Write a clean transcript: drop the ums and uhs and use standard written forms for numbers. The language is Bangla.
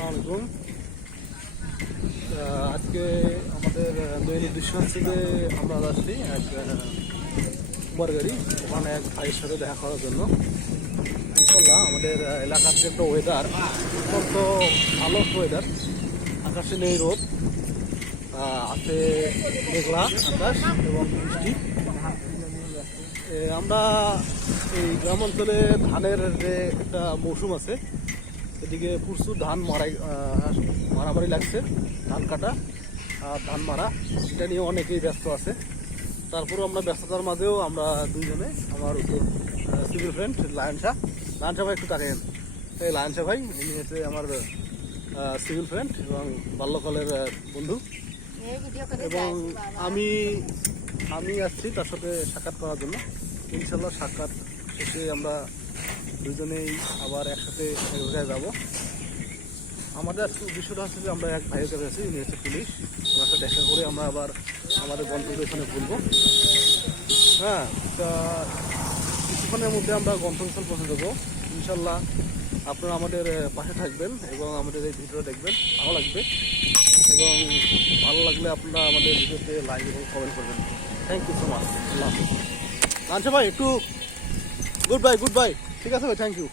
আসসালামু আলাইকুম। আজকে আমাদের দৈনিক দৃশ্য হচ্ছে যে আমরা যাচ্ছি এক কুমারগাড়ি, ওখানে এক ভাইয়ের সাথে দেখা করার জন্য। ইনশাল্লাহ আমাদের এলাকার যে একটা ওয়েদার অত্যন্ত ভালো ওয়েদার, আকাশে নেই রোদ, আছে মেঘলা আকাশ এবং বৃষ্টি। আমরা এই গ্রাম অঞ্চলে ধানের যে একটা মৌসুম আছে, এদিকে প্রচুর ধান মারামারি লাগছে, ধান কাটা আর ধান মারা, এটা নিয়ে অনেকেই ব্যস্ত আছে। তারপরেও আমরা ব্যস্ততার মাঝেও আমরা দুইজনে, আমার সিভিল ফ্রেন্ড লায়ন শাহ ভাই, একটু তাকাইন। এই লায়ন শাহ ভাই, ইনি হচ্ছে আমার সিভিল ফ্রেন্ড এবং বাল্যকালের বন্ধু, এবং আমি আসছি তার সাথে সাক্ষাৎ করার জন্য। ইনশাল্লাহ সাক্ষাৎ শেষে আমরা দুজনেই আবার একসাথে এক জায়গায় যাবো। আমাদের আজকে উদ্দেশ্যটা হচ্ছে যে আমরা এক ভাইয়ের কাছে আছি, উনি হচ্ছে পুলিশ, ওনার সাথে দেখা করে আমরা আবার আমাদের গন্তব্য এখানে ভুলবো। হ্যাঁ, তা কিছুক্ষণের মধ্যে আমরা গন্তব্যস্থল পৌঁছে দেবো ইনশাল্লাহ। আপনারা আমাদের পাশে থাকবেন এবং আমাদের এই ভিডিও দেখবেন, ভালো লাগবে, এবং ভালো লাগলে আপনারা আমাদের ভিডিওতে লাইক এবং কমেন্ট করবেন। Thank you so much. আল্লাহ হাফিজ। আচ্ছা ভাই, একটু গুড বাই। ঠিক আছে ভাই, থ্যাংক ইউ।